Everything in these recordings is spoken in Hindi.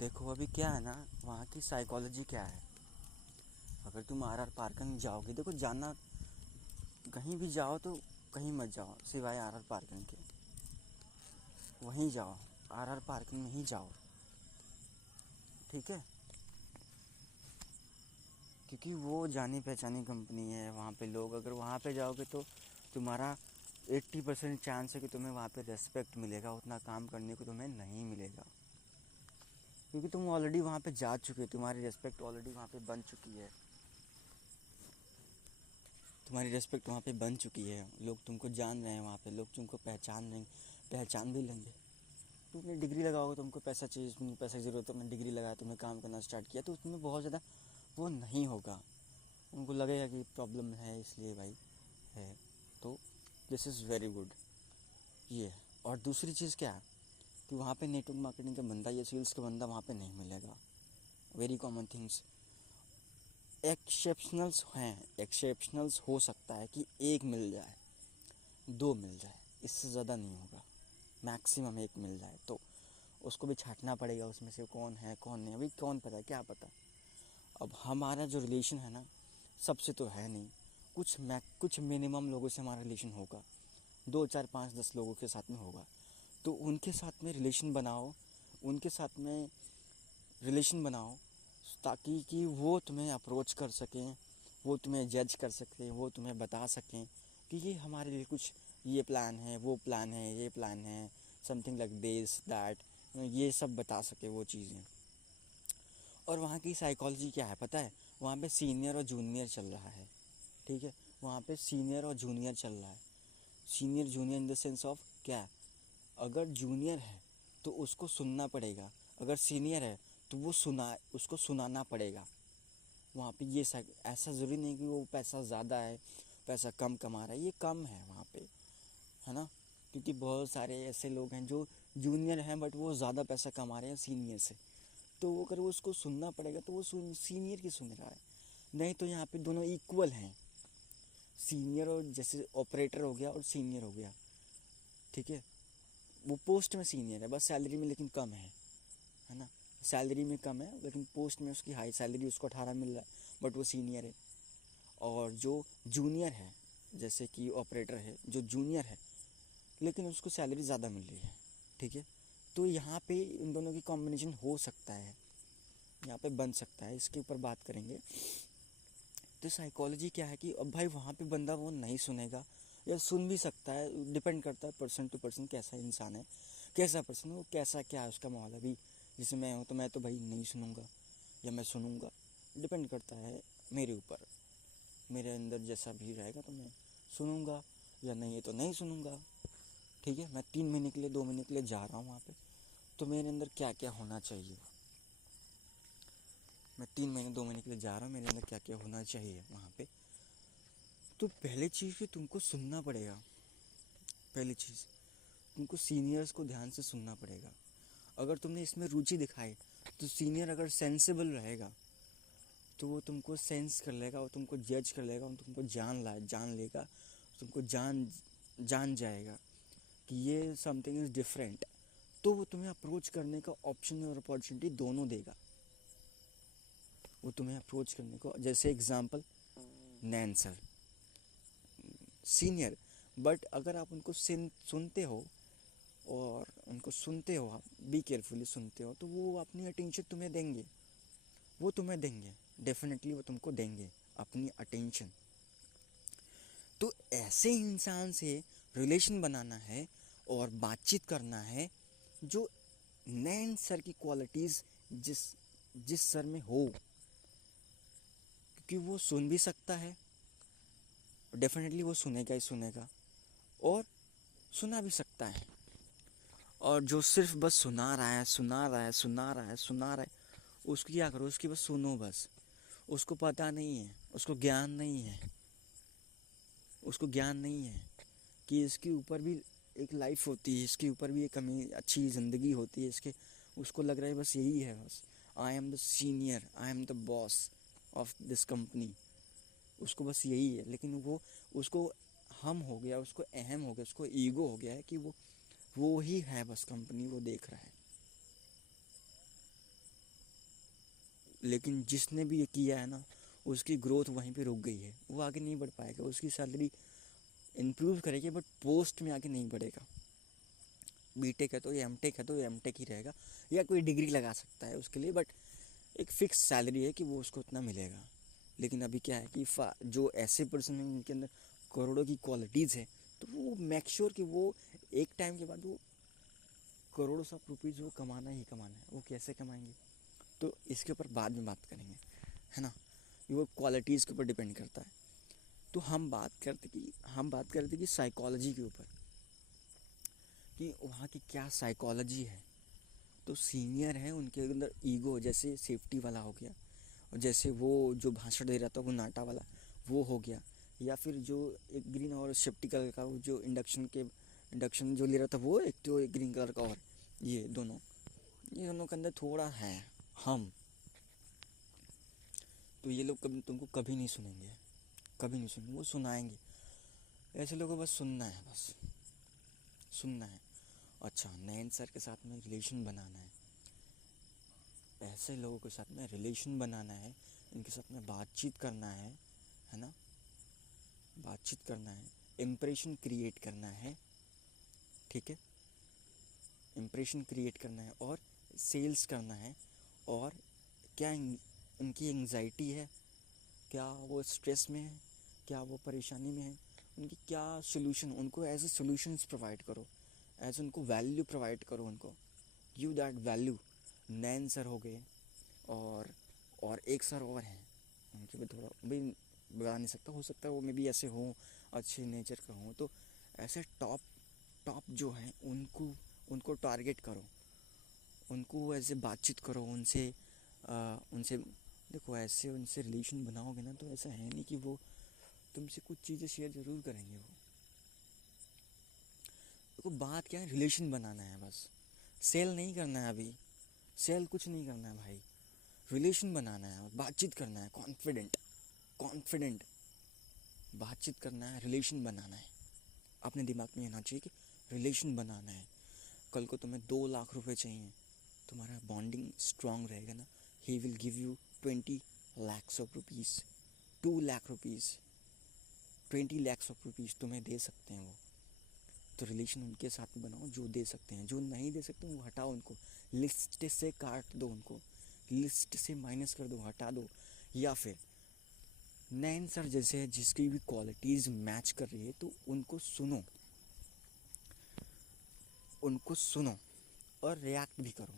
देखो अभी क्या है ना, वहाँ की साइकोलॉजी क्या है। अगर तुम आर पार्किंग जाओगे, देखो जाना कहीं भी जाओ तो कहीं मत जाओ सिवाय आर पार्किंग के। वहीं जाओ, आर पार्किंग में ही जाओ, ठीक है। क्योंकि वो जानी पहचानी कंपनी है। वहाँ पे लोग, अगर वहाँ पे जाओगे तो तुम्हारा 80% चांस है कि तुम्हें वहाँ पे रेस्पेक्ट मिलेगा, उतना काम करने को तुम्हें नहीं मिलेगा। क्योंकि तुम ऑलरेडी वहाँ पे जा चुके हो, तुम्हारी रेस्पेक्ट ऑलरेडी वहाँ पे बन चुकी है। तुम्हारी रेस्पेक्ट वहाँ पे बन चुकी है, लोग तुमको जान रहे हैं, वहाँ पे लोग तुमको पहचान रहे, पहचान भी लेंगे। तुम अपनी डिग्री लगाओगे, तुमको पैसा चाहिए, तुमको पैसे की ज़रूरत है, तुमने डिग्री लगाया, तुमने काम करना स्टार्ट किया, तो उसमें बहुत ज़्यादा वो नहीं होगा। उनको लगेगा कि प्रॉब्लम है इसलिए भाई है, तो दिस इज़ वेरी गुड ये है। और दूसरी चीज़ क्या है कि वहाँ पे नेटवर्क मार्केटिंग का बंदा या सेल्स का बंदा वहाँ पे नहीं मिलेगा। Very common things. एक्सेप्शनल्स हैं, एक्सेप्शनल्स हो सकता है कि एक मिल जाए, दो मिल जाए, इससे ज़्यादा नहीं होगा। मैक्सिमम एक मिल जाए, तो उसको भी छांटना पड़ेगा उसमें से कौन है कौन नहीं। अभी कौन पता, क्या पता। अब हमारा जो रिलेशन है ना, सबसे तो है नहीं, कुछ मिनिमम लोगों से हमारा रिलेशन होगा, 2 4 5 10 लोगों के साथ में होगा। तो उनके साथ में रिलेशन बनाओ, उनके साथ में रिलेशन बनाओ, ताकि कि वो तुम्हें अप्रोच कर सकें, वो तुम्हें जज कर सकें, वो तुम्हें बता सकें कि ये हमारे लिए कुछ ये प्लान है, वो प्लान है, ये प्लान है, समथिंग लाइक दिस दैट, ये सब बता सके वो चीज़ें। और वहाँ की साइकोलॉजी क्या है पता है, वहाँ पे सीनियर और जूनियर चल रहा है, ठीक है। वहाँ पे सीनियर और जूनियर चल रहा है। Senior junior in the sense of क्या, अगर जूनियर है तो उसको सुनना पड़ेगा, अगर सीनियर है तो उसको सुनाना पड़ेगा। वहाँ पे ये ऐसा ज़रूरी नहीं कि वो पैसा ज़्यादा है, पैसा कम कमा रहा है, ये कम है वहाँ पे, है ना। क्योंकि बहुत सारे ऐसे लोग हैं जो जूनियर हैं बट वो ज़्यादा पैसा कमा रहे हैं सीनियर से, तो वो अगर वो उसको सुनना पड़ेगा तो वो सीनियर की सुन रहा है। नहीं तो यहाँ पे दोनों इक्वल हैं, सीनियर और जैसे ऑपरेटर हो गया और सीनियर हो गया, ठीक है। वो पोस्ट में सीनियर है, बस सैलरी में लेकिन कम है ना। सैलरी में कम है लेकिन पोस्ट में उसकी हाई सैलरी, उसको 18 मिल रहा है बट वो सीनियर है। और जो जूनियर है, जैसे कि ऑपरेटर है जो जूनियर है लेकिन उसको सैलरी ज़्यादा मिल रही है, ठीक है। तो यहाँ पे इन दोनों की कॉम्बिनेशन हो सकता है, यहाँ पे बन सकता है, इसके ऊपर बात करेंगे। तो साइकोलॉजी क्या है कि अब भाई वहाँ पे बंदा वो नहीं सुनेगा या सुन भी सकता है, डिपेंड करता है पर्सन टू पर्सन, कैसा इंसान है, कैसा पर्सन है वो, कैसा क्या है उसका माहौल। अभी जैसे मैं हूँ तो मैं तो भाई नहीं सुनूंगा या मैं सुनूंगा, डिपेंड करता है मेरे ऊपर। मेरे अंदर जैसा भी रहेगा तो मैं सुनूंगा, या नहीं है तो नहीं सुनूंगा, ठीक है। मैं 3 महीने के लिए 2 महीने के लिए जा रहा हूँ वहाँ पे, तो मेरे अंदर क्या क्या होना चाहिए। मैं 3 महीने 2 महीने के लिए जा रहा हूँ, मेरे अंदर क्या क्या होना चाहिए वहाँ पे। तो पहले चीज़ कि तुमको सुनना पड़ेगा। पहली चीज़, तुमको सीनियर्स को ध्यान से सुनना पड़ेगा। अगर तुमने इसमें रुचि दिखाई तो सीनियर अगर सेंसिबल रहेगा तो वो तुमको सेंस कर लेगा, वो तुमको जज कर लेगा, वो तुमको जान लेगा, तुमको जान जाएगा कि ये समथिंग इज़ डिफरेंट। तो वो तुम्हें अप्रोच करने का ऑप्शन और अपॉर्चुनिटी दोनों देगा। वो तुम्हें अप्रोच करने को, जैसे example Nain sir, senior, but अगर आप उनको सुनते हो और उनको सुनते हो, आप बी केयरफुली सुनते हो, तो वो अपनी अटेंशन तुम्हें देंगे, वो तुम्हें देंगे, डेफिनेटली वो तुमको देंगे अपनी अटेंशन। तो ऐसे इंसान से रिलेशन बनाना है और बातचीत करना है जो नैन सर की क्वालिटीज़ जिस जिस सर में हो। क्योंकि वो सुन भी सकता है, डेफिनेटली वो सुनेगा ही सुनेगा, और सुना भी सकता है। और जो सिर्फ बस सुना रहा है, उसकी क्या करो, उसकी बस सुनो बस। उसको पता नहीं है, उसको ज्ञान नहीं है कि इसके ऊपर भी एक लाइफ होती है, इसके ऊपर भी एक अच्छी ज़िंदगी होती है इसके। उसको लग रहा है बस यही है, बस I am the senior, I am the boss of this company. उसको बस यही है, लेकिन वो उसको हम हो गया, उसको अहम हो गया, उसको ईगो हो गया है कि वो ही है बस कंपनी, वो देख रहा है। लेकिन जिसने भी ये किया है ना, उसकी ग्रोथ वहीं पे रुक गई है, वो आगे नहीं बढ़ पाएगा। उसकी सैलरी इम्प्रूव करेगी बट पोस्ट में आगे नहीं बढ़ेगा। बीटेक है तो ये एमटेक है तो ये एमटेक ही रहेगा, या कोई डिग्री लगा सकता है उसके लिए, बट एक फिक्स सैलरी है कि वो उसको उतना मिलेगा। लेकिन अभी क्या है कि जो ऐसे पर्सन हैं जिनके अंदर करोड़ों की क्वालिटीज़ है, तो वो मेक श्योर कि वो एक टाइम के बाद वो करोड़ों ऑफ रुपीज़ वो कमाना ही कमाना है। वो कैसे कमाएंगे तो इसके ऊपर बाद में बात करेंगे, है ना। ये वो क्वालिटीज़ के ऊपर डिपेंड करता है। तो हम बात करते कि साइकोलॉजी के ऊपर, कि वहाँ की क्या साइकोलॉजी है। तो सीनियर है, उनके अंदर ईगो, जैसे सेफ्टी वाला हो गया, और जैसे वो जो भाषण दे रहा था वो नाटा वाला वो हो गया, या फिर जो एक ग्रीन और सेफ्टी कलर का वो जो इंडक्शन जो ले रहा था वो, एक तो एक ग्रीन कलर का, और ये दोनों के अंदर थोड़ा है हम। तो ये लोग कभी तुमको कभी नहीं सुनेंगे, कभी नहीं सुनेंगे। वो सुनाएंगे, ऐसे लोगों को बस सुनना है, बस सुनना है। अच्छा, नैन सर के साथ में रिलेशन बनाना है, ऐसे लोगों के साथ में रिलेशन बनाना है, इनके साथ में बातचीत करना है ना, बातचीत करना है, इम्प्रेशन क्रिएट करना है, ठीक है, इम्प्रेशन क्रिएट करना है और सेल्स करना है। और क्या उनकी एंग्जाइटी है, क्या वो स्ट्रेस में है, क्या वो परेशानी में है, उनकी क्या सोल्यूशन, उनको एज ए सोल्यूशंस प्रोवाइड करो, एज उनको वैल्यू प्रोवाइड करो, उनको give that value. Nain sir हो गए, और एक सर और हैं, उनके भी थोड़ा भी बता नहीं सकता, हो सकता है वो मे भी ऐसे हों, अच्छे नेचर का हों। तो ऐसे टॉप जो हैं उनको टारगेट करो, उनको ऐसे बातचीत करो उनसे देखो, ऐसे उनसे रिलेशन बनाओगे ना, तो ऐसा है नहीं कि वो तुमसे कुछ चीज़ें शेयर ज़रूर करेंगे। वो देखो, बात क्या है, रिलेशन बनाना है बस, सेल नहीं करना है। अभी सेल कुछ नहीं करना है भाई, रिलेशन बनाना है, बातचीत करना है, कॉन्फिडेंट बातचीत करना है, रिलेशन बनाना है। अपने दिमाग में आना चाहिए कि रिलेशन बनाना है। कल को तुम्हें 2 लाख रुपए चाहिए, तुम्हारा बॉन्डिंग स्ट्रांग रहेगा ना, he will give you 20 lakhs of rupees, 2 lakh rupees, 20 lakhs of rupees तुम्हें दे सकते हैं वो। तो रिलेशन उनके साथ में बनाओ जो दे सकते हैं, जो नहीं दे सकते वो हटाओ, उनको लिस्ट से काट दो, उनको लिस्ट से माइनस कर दो, हटा दो। या फिर नैन सर जैसे जिसकी भी क्वालिटीज़ मैच कर रही है, तो उनको सुनो और रिएक्ट भी करो,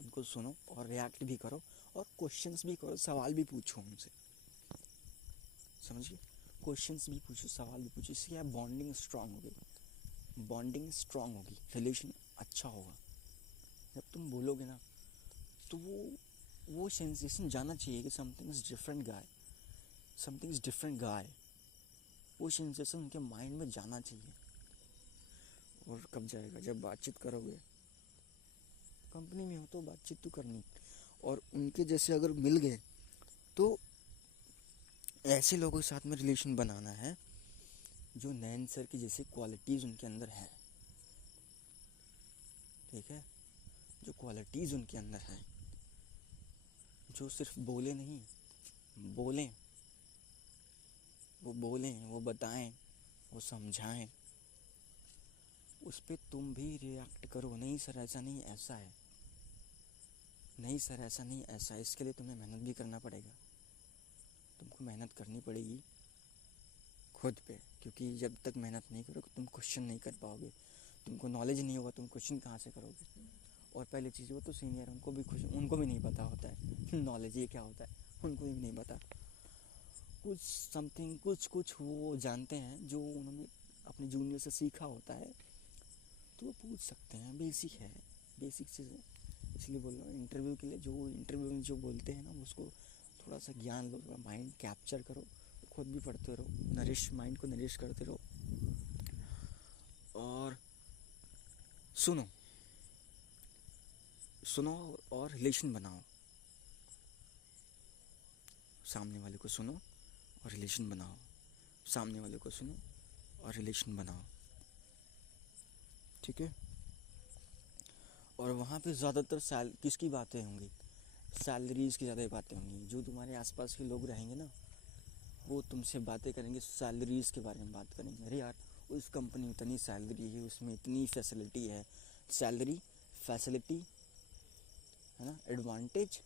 उनको सुनो और रिएक्ट भी करो, और क्वेश्चंस भी करो, सवाल भी पूछो उनसे, समझिए, क्वेश्चंस भी पूछो, सवाल भी पूछो। इससे क्या बॉन्डिंग स्ट्रांग होगी, रिलेशन अच्छा होगा। जब तुम बोलोगे ना, तो वो सेंसेशन जाना चाहिए कि समथिंग इज़ डिफरेंट गाय, वो सेंसेशन उनके माइंड में जाना चाहिए। और कब जाएगा, जब बातचीत करोगे, कंपनी में हो तो बातचीत तो करनी, और उनके जैसे अगर मिल गए तो ऐसे लोगों के साथ में रिलेशन बनाना है जो नैन सर की जैसी क्वालिटीज़ उनके अंदर है, ठीक है, जो क्वालिटीज़ उनके अंदर है, जो सिर्फ बोले नहीं, बोलें, वो बताएं, वो समझाएं, उस पर तुम भी रिएक्ट करो। नहीं सर ऐसा नहीं, ऐसा है, नहीं सर ऐसा नहीं, ऐसा है। इसके लिए तुम्हें मेहनत भी करना पड़ेगा, तुमको मेहनत करनी पड़ेगी खुद पे, क्योंकि जब तक मेहनत नहीं करोगे तुम क्वेश्चन नहीं कर पाओगे, तुमको नॉलेज नहीं होगा, तुम क्वेश्चन कहाँ से करोगे। और पहली चीज़, वो तो सीनियर, उनको भी नहीं पता होता है नॉलेज ये क्या होता है, उनको भी नहीं पता। कुछ वो जानते हैं जो उन्होंने अपने जूनियर से सीखा होता है, तो वो पूछ सकते हैं, बेसिक चीज़ें। इसलिए बोल रहा हूँ, इंटरव्यू के लिए इंटरव्यू में जो बोलते हैं ना, उसको थोड़ा सा ज्ञान लो, थोड़ा माइंड कैप्चर करो, खुद भी पढ़ते रहो, माइंड को नरिश करते रहो, और सुनो और रिलेशन बनाओ, सामने वाले को सुनो और रिलेशन बनाओ, सामने वाले को सुनो और रिलेशन बनाओ, ठीक है। और वहाँ पे ज़्यादातर किसकी बातें होंगी, सैलरीज़ की ज़्यादा बातें होंगी। जो तुम्हारे आसपास के लोग रहेंगे ना, वो तुमसे बातें करेंगे, सैलरीज़ के बारे में बात करेंगे। अरे यार, उस कंपनी में इतनी सैलरी है, उसमें इतनी फैसिलिटी है। सैलरी, फैसिलिटी, है ना, एडवांटेज,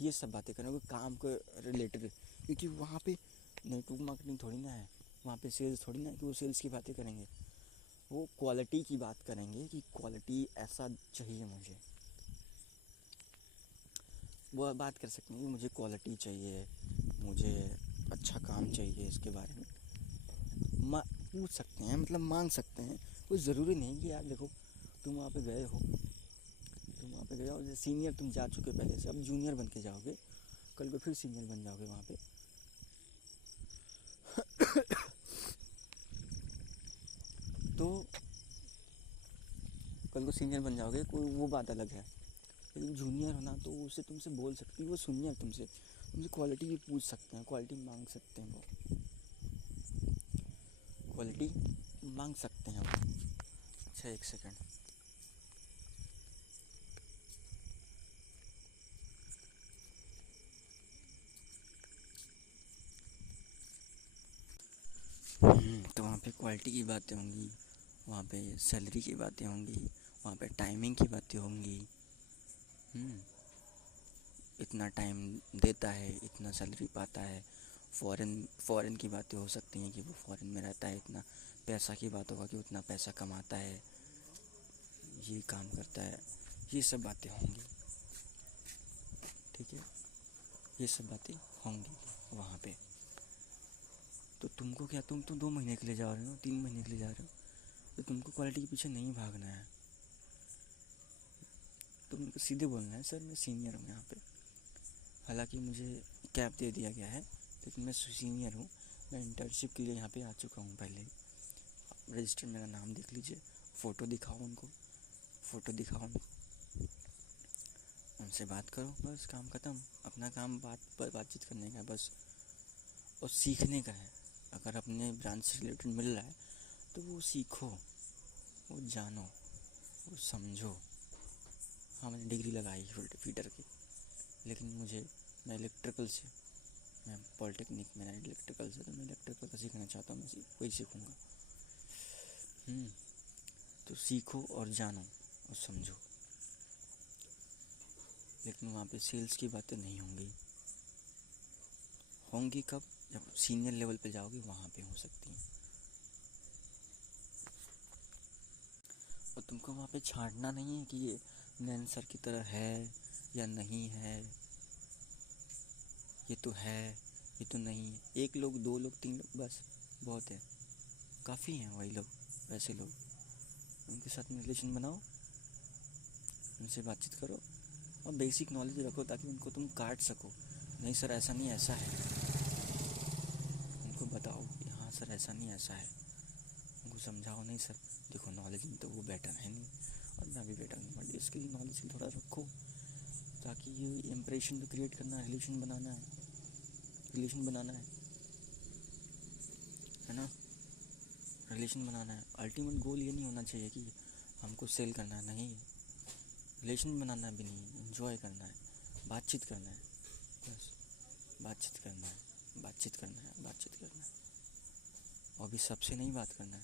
ये सब बातें करेंगे काम के रिलेटेड। क्योंकि वहाँ पे नेटवर्क मार्केटिंग थोड़ी ना है, वहाँ पे सेल्स थोड़ी ना है कि वो सेल्स की बातें करेंगे। वो क्वालिटी की बात करेंगे कि क्वालिटी ऐसा चाहिए मुझे। वो बात कर सकते हैं कि मुझे क्वालिटी चाहिए, मुझे अच्छा काम चाहिए, इसके बारे में पूछ सकते हैं, मतलब मांग सकते हैं। कोई ज़रूरी नहीं कि यार देखो, तुम वहाँ पे गए हो, जैसे सीनियर तुम जा चुके पहले से, अब जूनियर बन के जाओगे, कल को फिर सीनियर बन जाओगे वहाँ पे। तो कल को सीनियर बन जाओगे, कोई वो बात अलग है। लेकिन जूनियर हो ना, तो उसे तुमसे बोल सकती है, वो सीनियर तुमसे क्वालिटी भी पूछ सकते हैं, क्वालिटी मांग सकते हैं, वो क्वालिटी मांग सकते हैं वो। अच्छा, एक सेकंड। तो वहाँ पे क्वालिटी की बातें होंगी, वहाँ पे सैलरी की बातें होंगी, वहाँ पे टाइमिंग की बातें होंगी। इतना टाइम देता है, इतना सैलरी पाता है। फॉरेन की बातें हो सकती हैं कि वो फॉरेन में रहता है, इतना पैसा की बात होगा कि उतना पैसा कमाता है, ये काम करता है, ये सब बातें होंगी। ठीक है, ये सब बातें होंगी वहाँ पे। तो तुमको क्या, तुम तो 2 महीने के लिए जा रहे हो, 3 महीने के लिए जा रहे हो, तो तुमको क्वालिटी के पीछे नहीं भागना है। तुमको सीधे बोलना है, सर मैं सीनियर हूँ यहाँ पे, हालांकि मुझे कैप दे दिया गया है, लेकिन मैं सीनियर हूँ, मैं इंटर्नशिप के लिए यहाँ पे आ चुका हूँ पहले ही। रजिस्टर मेरा नाम देख लीजिए, फ़ोटो दिखाओ उनको, उनसे बात करो, बस काम ख़त्म। अपना काम बातचीत करने का है बस, और सीखने का है। अगर अपने ब्रांच से रिलेटेड मिल रहा है तो वो सीखो, वो जानो, वो समझो। हाँ, मैंने डिग्री लगाई फीटर की, लेकिन मैं इलेक्ट्रिकल से, मैं पॉलिटेक्निक में इलेक्ट्रिकल से, तो मैं इलेक्ट्रिकल का सीखना चाहता हूँ, मैं वही सीखूँगा। तो सीखो और जानो और समझो, लेकिन वहाँ पे सेल्स की बातें नहीं होंगी कब, जब सीनियर लेवल पे जाओगे वहाँ पे हो सकती हैं। और तुमको वहाँ पे छांटना नहीं है कि ये नैन सर की तरह है या नहीं है, ये तो है, ये तो नहीं है। 1 लोग, 2 लोग, 3 लोग बस बहुत है, काफ़ी हैं वही लोग, वैसे लोग। उनके साथ में रिलेशन बनाओ, उनसे बातचीत करो और बेसिक नॉलेज रखो, ताकि उनको तुम काट सको। नहीं सर ऐसा नहीं, ऐसा है, उनको बताओ कि हाँ सर ऐसा नहीं, ऐसा है। उनको समझाओ, नहीं सर देखो, नॉलेज में तो वो बेटर है नहीं और मैं भी बेटर नहीं, बट इसके लिए नॉलेज थोड़ा रखो, ताकि ये इम्प्रेशन तो क्रिएट करना है, रिलेशन बनाना है ना, रिलेशन बनाना है। अल्टीमेट गोल ये नहीं होना चाहिए कि हमको सेल करना है, नहीं, रिलेशन बनाना भी नहीं, एंजॉय करना है, बातचीत करना है, बस बातचीत करना है। और भी सबसे नहीं बात करना है,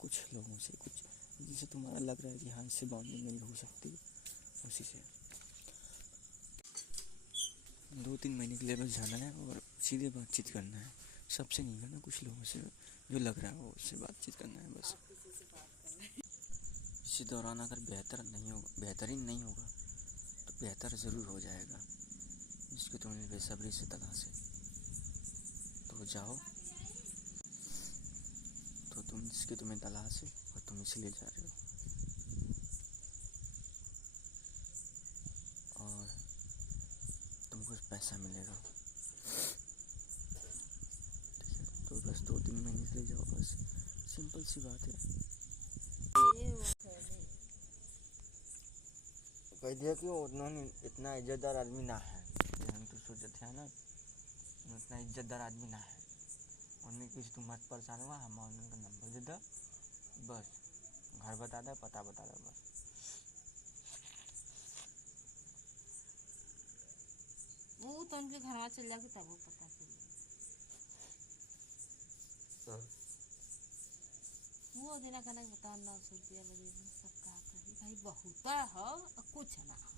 कुछ लोगों से, कुछ जिससे तुम्हारा लग रहा है कि हाँ इससे बॉन्डिंग मेरी हो सकती है, उसी से 2-3 महीने के लिए बस जाना है और सीधे बातचीत करना है। सबसे नहीं करना, कुछ लोगों से जो लग रहा है वो उससे बातचीत करना है बस। इसी दौरान अगर बेहतरीन नहीं होगा तो बेहतर ज़रूर हो जाएगा, जिसकी तुम्हें बेसब्री से तलाश है। तो जाओ, तो जिसकी तुम्हें तलाश है और तुम इसलिए जा रहे हो, और तुमको पैसा मिलेगा। ठीक है, तो बस 2-3 महीने के लिए जाओ, बस सिंपल सी बात है। कह दिया कि उन्होंने इतना इज्जतदार आदमी ना है, हम तो सोचे थे ना, उतना इज्जतदार आदमी ना है। उन्हें किसी तुम मत परेशान हुआ, हम उनका नंबर दे दो, बस घर बता दो, पता बता दो, बस। तो उनके घर में चल जाके तब वो पता चल वो देना कहना बता 900 रुपया लगे सब का कही भाई बहुत हो कुछ ना हो।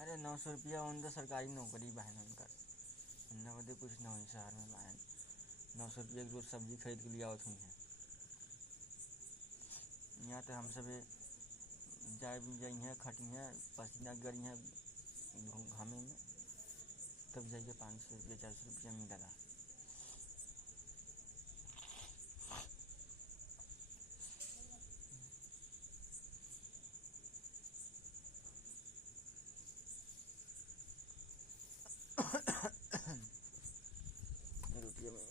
अरे 900 रुपया उन तो सरकारी नौकरी बहन उनका इतना बदे कुछ ना हो शहर में बहन 900 रुपये की रोज सब्जी खरीद के लिया हुई है। यहाँ तो हम सब जाए भी जाई हैं खटी हैं पसीना गरी हैं घामे में तब जाइए 500 रुपया 400 रुपया मिलेगा। रुपये में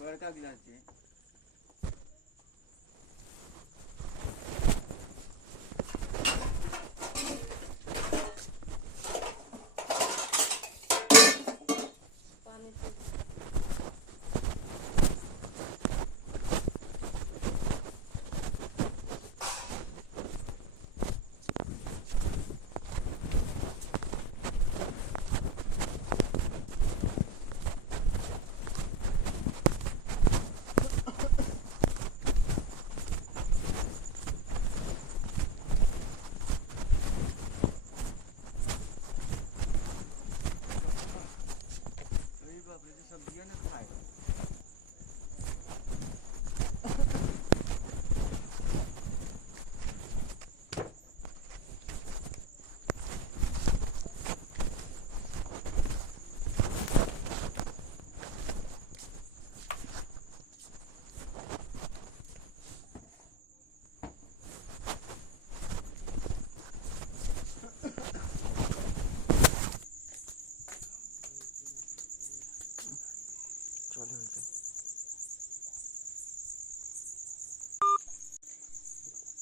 बड़का गिलास चाहिए।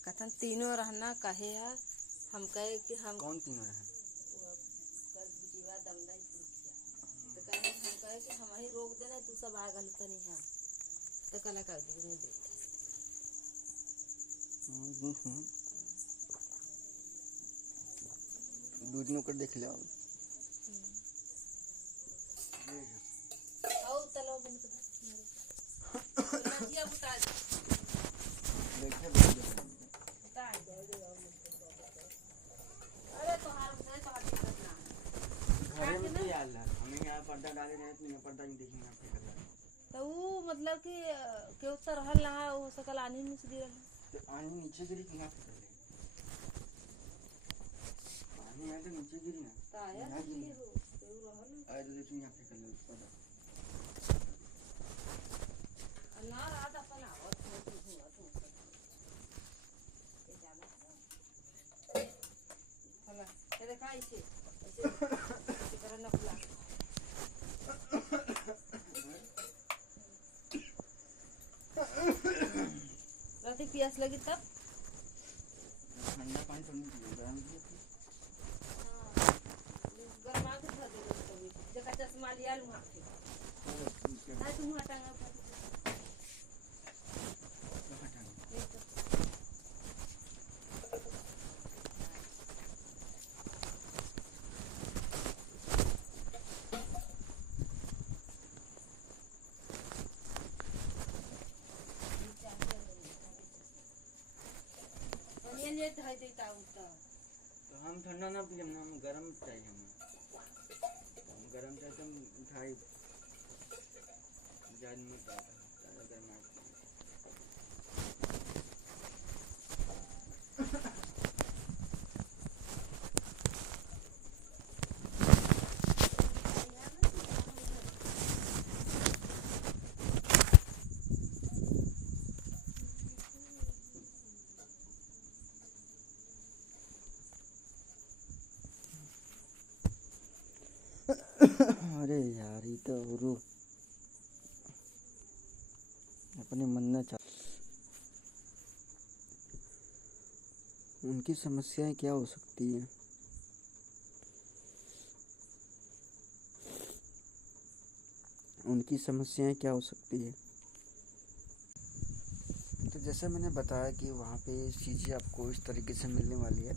कथन तीनों रहना कहे है हम कहे कि हम कौन तीनों रहे तो कहे हम कहे कि हम ही रोक देना तू सब आ गल तो नहीं है तो कला कर दूर में देते दूध नौकर देख लो आओ तलो बन के नदिया बता दे देखिए बता दे अरे तोहार से तो दिक्कत ना घरे में भी आल हमें यहाँ पर्दा डाले रहे तो पर्दा नहीं देखेंगे आपके कलर तो वो मतलब कि केउ तो रहल ना हो सकल आनी नीचे गिरल तो आनी नीचे गिरी कि ना फिर आनी यहाँ तो नीचे गिरी ना तो आया यहाँ गिरी हो केउ रहल आए तो देखिए यहाँ पे कलर पर्दा ना रात अपन आवत हो तू के जाना हला ये देखा इसे ऐसे करना ना खुला रात प्यास लगी तब ठंडा पानी तो नहीं पियो गरम पियो हां गरमा के धर दे कभी जका चश्मा लिया लू हाथ पे ना तू हटांगा ये ढाई देता उता तो हम ठंडा ना पिए हम गरम चाहिए हम गरम चाहिए तो हम ढाई जान में ज्यादा गरम यार ये तो रू अपने मन में उनकी समस्याएं क्या हो सकती है? उनकी समस्याएं क्या हो सकती है? तो जैसे मैंने बताया कि वहाँ पे चीज़ें आपको इस तरीके से मिलने वाली है,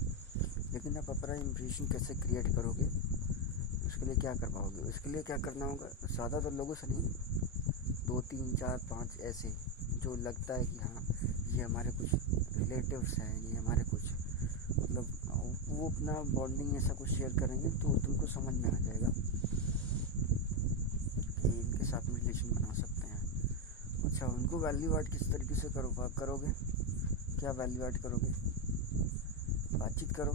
लेकिन आप अपना इम्प्रेशन कैसे क्रिएट करोगे, उसके लिए क्या कर पाओगे? उसके लिए क्या करना होगा? ज़्यादातर लोगों से नहीं, 2 3 4 5 ऐसे जो लगता है कि हाँ ये हमारे कुछ रिलेटिव्स हैं, ये हमारे कुछ मतलब वो अपना बॉन्डिंग ऐसा कुछ शेयर करेंगे तो तुमको समझ में आ जाएगा कि इनके साथ में रिलेशन बना सकते हैं। अच्छा, उनको वैल्यू ऐड किस तरीके से करोगे? क्या वैल्यू ऐड करोगे? बातचीत करो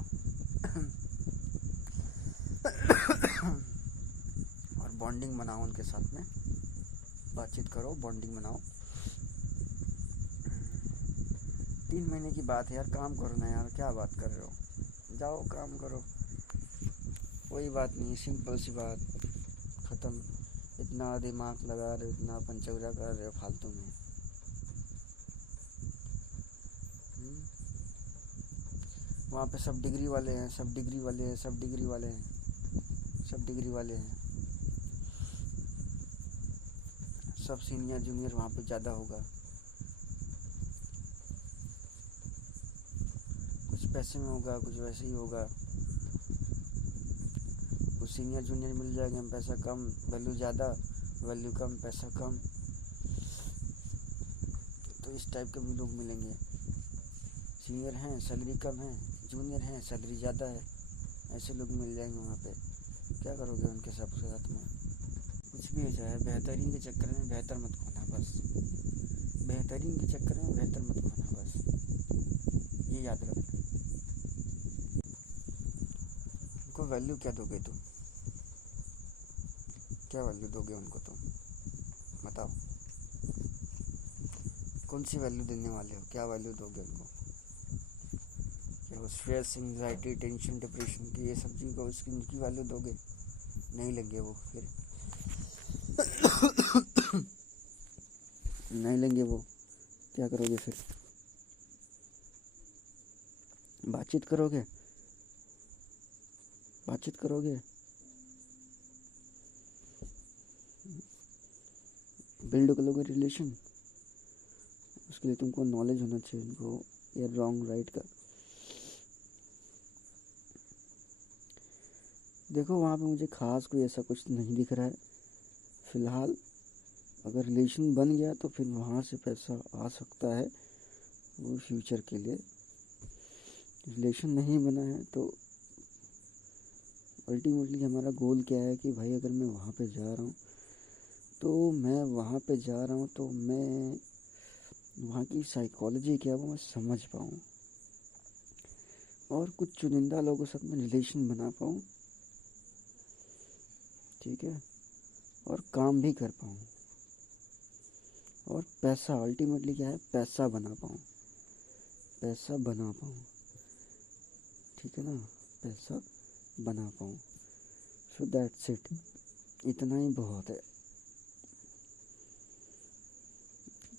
और बॉन्डिंग बनाओ उनके साथ में। बातचीत करो, बॉन्डिंग बनाओ। 3 महीने की बात है यार, काम करो ना यार, क्या बात कर रहे हो? जाओ काम करो, कोई बात नहीं, सिंपल सी बात, ख़त्म। इतना दिमाग लगा रहे हो, इतना पंचौरा कर रहे हो फालतू में। वहाँ पे सब डिग्री वाले हैं, सब डिग्री वाले हैं, सब डिग्री वाले हैं, सब डिग्री वाले हैं, सब सीनियर जूनियर वहाँ पे ज़्यादा होगा। कुछ पैसे में होगा, कुछ वैसे ही होगा। कुछ सीनियर जूनियर मिल जाएंगे, पैसा कम, वैल्यू ज़्यादा, वैल्यू कम, पैसा कम। तो इस टाइप के भी लोग मिलेंगे। सीनियर हैं, सैलरी कम है, जूनियर हैं, सैलरी ज़्यादा है, ऐसे लोग मिल जाएंगे वहाँ पे। क्या करोगे उनके साथ में? कुछ भी हो जाए, बेहतरीन के चक्कर में बेहतर मत खोना बस। बेहतरीन के चक्कर में बेहतर मत खोना बस, ये याद रखना। उनको वैल्यू क्या दोगे तुम? क्या वैल्यू दोगे उनको तुम? बताओ, कौन सी वैल्यू देने वाले हो? क्या वैल्यू दोगे उनको? क्या वो स्ट्रेस, एंग्जाइटी, टेंशन, डिप्रेशन की ये सब चीज़ को उनकी वैल्यू दोगे? नहीं लेंगे वो फिर नहीं लेंगे वो, क्या करोगे फिर? बातचीत करोगे? बातचीत करोगे, बिल्ड करोगे रिलेशन। उसके लिए तुमको नॉलेज होना चाहिए उनको या रॉन्ग राइट का। देखो वहाँ पे मुझे ख़ास कोई ऐसा कुछ नहीं दिख रहा है फ़िलहाल। अगर रिलेशन बन गया तो फिर वहाँ से पैसा आ सकता है वो फ्यूचर के लिए। रिलेशन नहीं बना है तो अल्टीमेटली हमारा गोल क्या है कि भाई अगर मैं वहाँ पे जा रहा हूँ तो मैं वहाँ की साइकोलॉजी क्या है वो मैं समझ पाऊँ और कुछ चुनिंदा लोगों के साथ में रिलेशन बना पाऊँ, ठीक है, और काम भी कर पाऊँ और पैसा अल्टीमेटली क्या है, पैसा बना पाऊँ, ठीक है ना, पैसा बना पाऊँ। सो दैट्स इट, इतना ही बहुत है।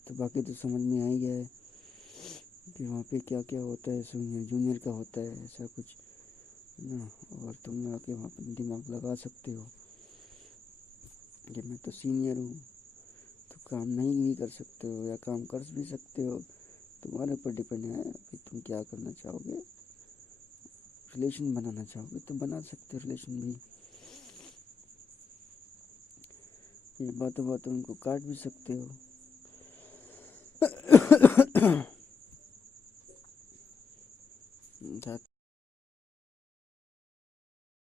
तो बाकी तो समझ में आ ही गया है कि वहाँ पे क्या क्या होता है, सीनियर जूनियर का होता है ऐसा कुछ ना। और तुम आके वहाँ पर दिमाग लगा सकते हो कि मैं तो सीनियर हूँ, तो काम नहीं भी कर सकते हो या काम कर भी सकते हो, तुम्हारे ऊपर डिपेंड है कि तुम क्या करना चाहोगे। रिलेशन बनाना चाहोगे तो बना सकते हो रिलेशन भी, ये बातों बातों उनको काट भी सकते हो।